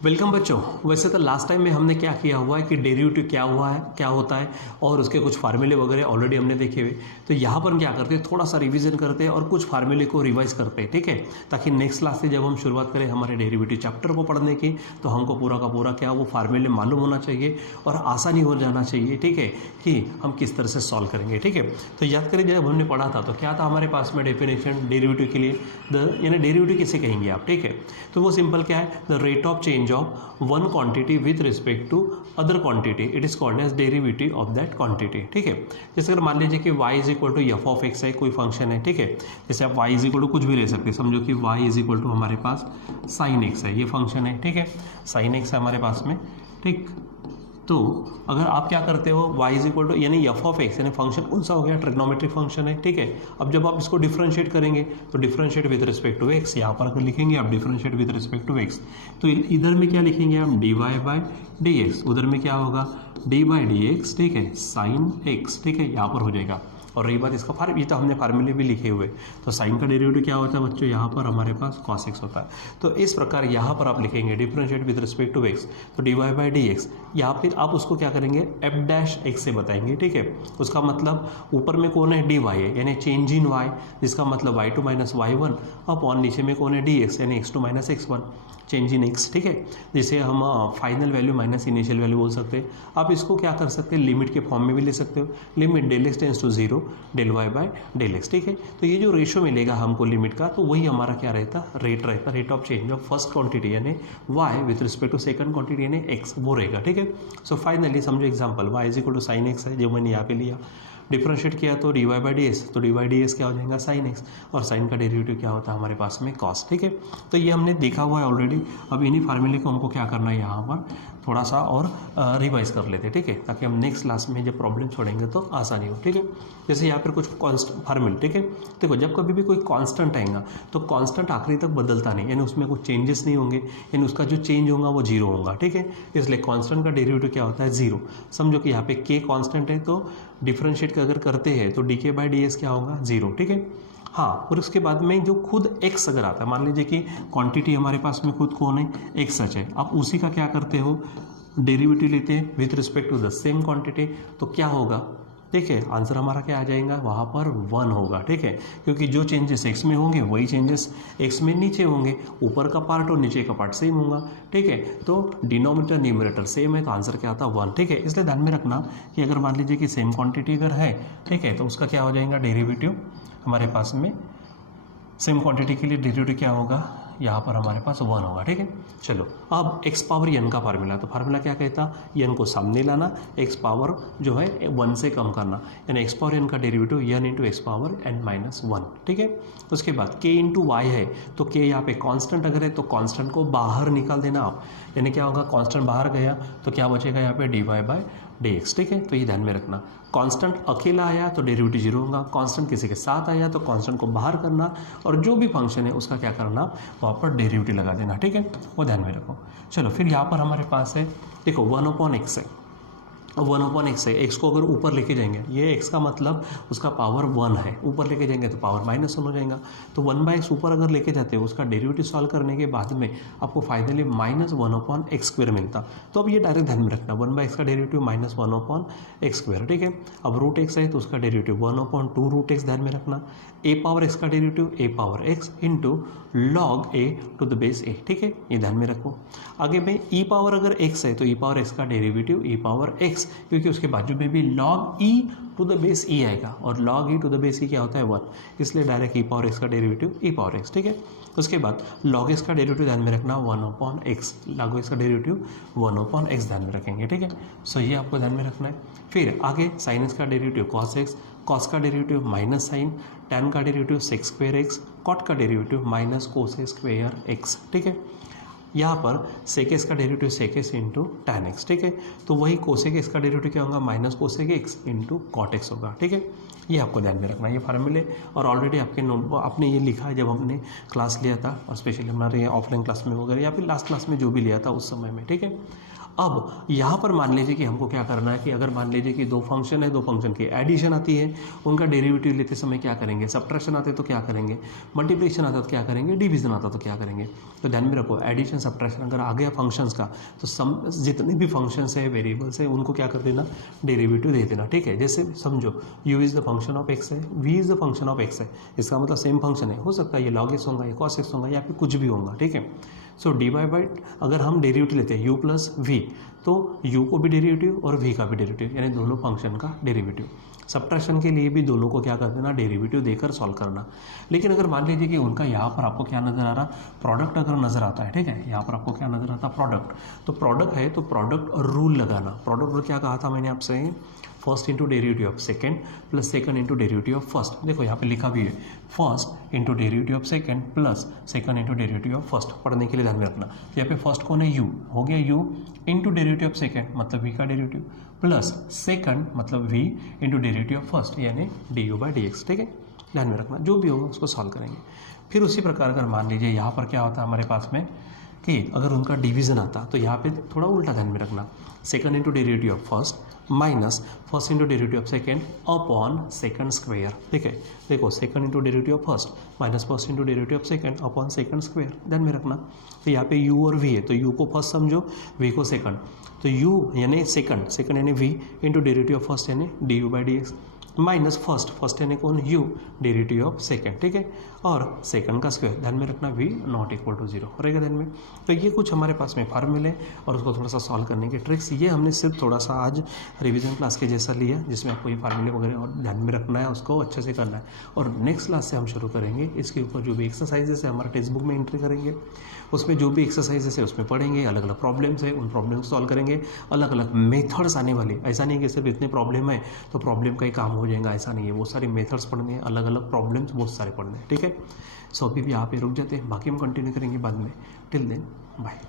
Welcome बच्चों। वैसे तो लास्ट टाइम में हमने क्या किया हुआ है कि डेरिवेटिव क्या हुआ है, क्या होता है और उसके कुछ फार्मूले वगैरह ऑलरेडी हमने देखे हुए। तो यहाँ पर हम क्या करते हैं, थोड़ा सा रिवीजन करते हैं और कुछ फार्मूले को रिवाइज करते हैं, ठीक है, ताकि नेक्स्ट क्लास से जब हम शुरुआत करें हमारे डेरिवेटिव चैप्टर को पढ़ने की तो हमको पूरा का पूरा क्या वो फार्मूले मालूम होना चाहिए और आसानी हो जाना चाहिए, ठीक है, कि हम किस तरह से सॉल्व करेंगे। ठीक है, तो याद करें जब हमने पढ़ा था तो क्या था हमारे पास में डेफिनेशन डेरिवेटिव के लिए, यानी डेरिवेटिव किसे कहेंगे आप, ठीक है। तो वो सिंपल क्या है, the rate of change of one quantity with respect to other quantity, it is called as derivative of that quantity. ठीक है, जैसे अगर मान लीजिए कि y is equal to F of X है, कोई फंक्शन है, ठीक है, जैसे आप y इज इक्वल टू कुछ भी ले सकते हैं, समझो कि y इज इक्वल टू हमारे पास साइन एक्स है, ये फंक्शन है, ठीक है, साइन एक्स है हमारे पास में, ठीक। तो अगर आप क्या करते हो, y इज इक्वल टू यानी एफ ऑफ एक्स यानी फंक्शन कौन सा हो गया, ट्रिग्नोमेट्रिक फंक्शन है, ठीक है। अब जब आप इसको डिफरेंशिएट करेंगे तो differentiate with respect to X, यहाँ पर अगर लिखेंगे आप differentiate with respect to x, तो इधर में क्या लिखेंगे आप, D Y by D X, उधर में क्या होगा डी बाई डी एक्स, ठीक है, साइन एक्स, ठीक है, यहाँ पर हो जाएगा। और रही बात इसका ये तो हमने फार्मूले भी लिखे हुए, तो साइन का डेरिवेटिव क्या होता है बच्चों, यहाँ पर हमारे पास कॉस एक्स होता है। तो इस प्रकार यहाँ पर आप लिखेंगे differentiate with respect to x, तो d Y by D x, यहाँ फिर आप उसको क्या करेंगे एफ डैश एक्स से बताएंगे, ठीक है। उसका मतलब ऊपर में कौन है, डी वाई है, यानी चेंज इन वाई, जिसका मतलब Y two minus Y one, upon नीचे में कौन है डी एक्स, यानी X two minus X one, change in X, ठीक है, जिसे हम final value minus initial value बोल सकते हैं। आप इसको क्या कर सकते हैं, लिमिट के फॉर्म में भी ले सकते हो, limit del X tends to zero del Y by del X, ठीक है। तो ये जो रेशो मिलेगा हमको लिमिट का, तो वही हमारा क्या रहता, रेट रहता, rate of change of first quantity यानी y with respect to second quantity यानी एक्स, वो रहेगा, ठीक है। सो फाइनली समझो example, y is equal to sine x है, जो मैंने यहाँ पे लिया, डिफरेंशिएट किया तो d Y by d s, तो डी वाई डी एस क्या हो जाएगा साइन एक्स, और साइन का डेरिवेटिव क्या होता है हमारे पास में कॉस, ठीक है। तो ये हमने देखा हुआ है ऑलरेडी। अब इन्हीं फार्मूले को हमको क्या करना है, यहाँ पर थोड़ा सा और रिवाइज कर लेते हैं, ठीक है, ताकि हम नेक्स्ट क्लास में जब प्रॉब्लम छोड़ेंगे तो आसानी हो, ठीक है। जैसे यहाँ पर कुछ कॉन्स्टेंट फार्मूले, ठीक है, देखो जब कभी भी कोई कांस्टेंट आएगा तो कांस्टेंट आखिरी तक बदलता नहीं, यानी उसमें कुछ चेंजेस नहीं होंगे, यानी उसका जो चेंज होगा वो जीरो होगा, ठीक है। इसलिए कांस्टेंट का डेरिवेटिव क्या होता है, जीरो। समझो कि यहाँ पे के कांस्टेंट है, तो डिफरेंशिएट अगर करते हैं तो डी के बाई डी एस क्या होगा, जीरो, ठीक है। हाँ, और उसके बाद में जो खुद एक्स अगर आता है, मान लीजिए कि क्वांटिटी हमारे पास में खुद कौन है, एक्स सच है, आप उसी का क्या करते हो, डेरिवेटिव लेते हैं with respect to the same quantity, तो क्या होगा, ठीक है, आंसर हमारा क्या आ जाएगा, वहाँ पर वन होगा, ठीक है, क्योंकि जो चेंजेस एक्स में होंगे वही चेंजेस एक्स में नीचे होंगे, ऊपर का पार्ट और नीचे का पार्ट सेम होगा, ठीक है। तो डिनोमिनेटर न्यूमरेटर सेम है, तो आंसर क्या आता है, वन, ठीक है। इसलिए ध्यान में रखना कि अगर मान लीजिए कि सेम क्वांटिटी अगर है, ठीक है, तो उसका क्या हो जाएगा डेरिवेटिव हमारे पास में, सेम क्वांटिटी के लिए डेरिवेटिव क्या होगा, यहाँ पर हमारे पास वन होगा, ठीक है। चलो अब एक्स पावर एन का फार्मूला, तो फार्मूला क्या कहता, एन को सामने लाना, एक्स पावर जो है वन से कम करना, यानी एक्स पावर एन का derivative N into X power N minus one, ठीक है। उसके बाद के इंटू वाई है, तो के यहाँ पे कांस्टेंट अगर है तो कांस्टेंट को बाहर निकाल देना आप, यानी क्या होगा, कांस्टेंट बाहर गया तो क्या बचेगा यहाँ पे D Y by D X, ठीक है। तो ये ध्यान में रखना, कांस्टेंट अकेला आया तो डेरिवेटिव जीरो होगा, कांस्टेंट किसी के साथ आया तो कांस्टेंट को बाहर करना, और जो भी फंक्शन है उसका क्या करना, वहाँ पर डेरिवेटिव लगा देना, ठीक है, वो ध्यान में रखो। चलो फिर यहाँ पर हमारे पास है, देखो वन अपॉन एक्स है, वन अपॉन एक्स है, एक्स को अगर ऊपर लेके जाएंगे, ये एक्स का मतलब उसका पावर वन है, ऊपर लेके जाएंगे तो पावर माइनस वन हो जाएगा, तो वन बाई एक्स ऊपर अगर लेके जाते हो, उसका डेरिवेटिव सॉल्व करने के बाद में आपको finally minus one upon x square मिलता। तो अब ये डायरेक्ट ध्यान में रखना, वन बाई एक्स का derivative minus one upon x square, ठीक है। अब रूट एक्स है तो उसका derivative one upon two root x, ध्यान में रखना, ए पावर एक्स का derivative a power x into log a to the base a, ठीक है, ये ध्यान में रखो। आगे में ई पावर अगर एक्स है तो ई पावर एक्स का डेरिवेटिव ई पावर एक्स, क्योंकि उसके बाजू में भी log e to the base e आएगा, और log e to the base e क्या होता है, वन, इसलिए डायरेक्ट ई पावर एक्स का डेरिवेटिव ई पावर एक्स, ठीक है। उसके बाद लॉग एक्स का डेरिवेटिव ध्यान में रखना one upon x, log x का डेरिवेटिव वन अपॉन एक्स ध्यान में रखेंगे, ठीक है। सो ये आपको ध्यान में रखना है। फिर आगे साइन एक्स का डेरिवेटिव कॉस एक्स, कॉस का डेरिवेटिव माइनस साइन, टैन का derivative sec square x, cot का derivative minus cos square x, ठीक है। यहाँ पर सेक एक्स का derivative sec x into tan x, ठीक है। तो वही कोसेक एक्स का डेरिवेटिव क्या होगा, minus cosec X into cot X होगा, ठीक है। ये आपको ध्यान में रखना, ये फार्मूले, और ऑलरेडी आपके नोट आपने ये लिखा है जब हमने क्लास लिया था, और स्पेशली हमारे ऑफलाइन क्लास में वगैरह या फिर लास्ट क्लास में जो भी लिया था उस समय में, ठीक है। अब यहाँ पर मान लीजिए कि हमको क्या करना है कि अगर मान लीजिए कि दो फंक्शन है, दो फंक्शन की एडिशन आती है, उनका डेरिवेटिव लेते समय क्या करेंगे, सब्ट्रैक्शन आते तो क्या करेंगे, मल्टीप्लिकेशन आता तो क्या करेंगे, डिवीजन आता तो क्या करेंगे। तो ध्यान में रखो, एडिशन सब्ट्रैक्शन अगर आ गया फंक्शंस का तो जितने भी फंक्शंस है, वेरिएबल्स है, उनको क्या कर देना, डेरिवेटिव दे देना। ठीक है, जैसे समझो u is the function of x है, v is the function of x है, इसका मतलब सेम फंक्शन है, हो सकता है ये log x होगा, ये cos x होगा, या फिर कुछ भी होगा। ठीक है, सो डी बाई बाई अगर हम डेरिवेटिव लेते हैं u प्लस वी, तो u को भी डेरिवेटिव और v का भी डेरिवेटिव, यानी दोनों फंक्शन का डेरिवेटिव। सब्ट्रैक्शन के लिए भी दोनों को क्या कर देना, डेरिवेटिव देकर सॉल्व करना। लेकिन अगर मान लीजिए कि उनका यहाँ पर आपको क्या नज़र आ रहा, प्रोडक्ट अगर नज़र आता है, ठीक है, यहाँ पर आपको क्या नज़र आता, प्रोडक्ट, तो प्रोडक्ट है तो प्रोडक्ट रूल लगाना। प्रोडक्ट रूल क्या कहा था मैंने आपसे, first into derivative of second plus second into derivative of first. देखो यहाँ पे लिखा भी है, first into derivative of second plus second into derivative of first. पढ़ने के लिए ध्यान में रखना, यहाँ पे फर्स्ट कौन है, u हो गया, u into derivative of second मतलब v का डेरिवेटिव, प्लस सेकंड मतलब v into derivative of first यानी du बाई dx। ठीक है, ध्यान में रखना, जो भी होगा उसको सॉल्व करेंगे। फिर उसी प्रकार अगर मान लीजिए यहाँ पर क्या होता है हमारे पास में कि अगर उनका डिवीज़न आता तो यहाँ पे थोड़ा उल्टा ध्यान में रखना, second into derivative of first minus first into derivative of second upon second square. ठीक है, देखो second into derivative of first minus first into derivative of second upon second square, ध्यान में रखना। तो यहाँ पे u और v है, तो u को फर्स्ट समझो, v को सेकंड, तो u यानी सेकंड यानी v into derivative of first यानी du by dx minus first यानी कौन, u डेरिवेटिव ऑफ सेकंड। ठीक है, और सेकंड का स्क्वायर, ध्यान में रखना v नॉट इक्वल टू 0 रहेगा ध्यान में। तो ये कुछ हमारे पास में फार्मूले और उसको थोड़ा सा सॉल्व करने के ट्रिक्स, ये हमने सिर्फ थोड़ा सा आज रिवीजन क्लास के जैसा लिया, जिसमें आपको ये फार्मूले वगैरह और ध्यान में रखना है, उसको अच्छे से करना है। और नेक्स्ट क्लास से हम शुरू करेंगे, इसके ऊपर जो भी एक्सरसाइजेस है हमारा टेक्स्ट बुक में एंट्री करेंगे, उसमें जो भी एक्सरसाइजेस है उसमें पढ़ेंगे, अलग अलग प्रॉब्लम्स है उन प्रॉब्लम को सॉल्व करेंगे, अलग अलग मेथड्स आने वाले, ऐसा नहीं कि सिर्फ इतने प्रॉब्लम है तो प्रॉब्लम का ही काम हो जाएगा, ऐसा नहीं है, वो सारे मेथड्स पढ़ने हैं, अलग अलग प्रॉब्लम्स बहुत सारे पढ़ने हैं। ठीक है, सो अभी भी यहाँ पे रुक जाते हैं, बाकी हम कंटिन्यू करेंगे बाद में। Till then bye.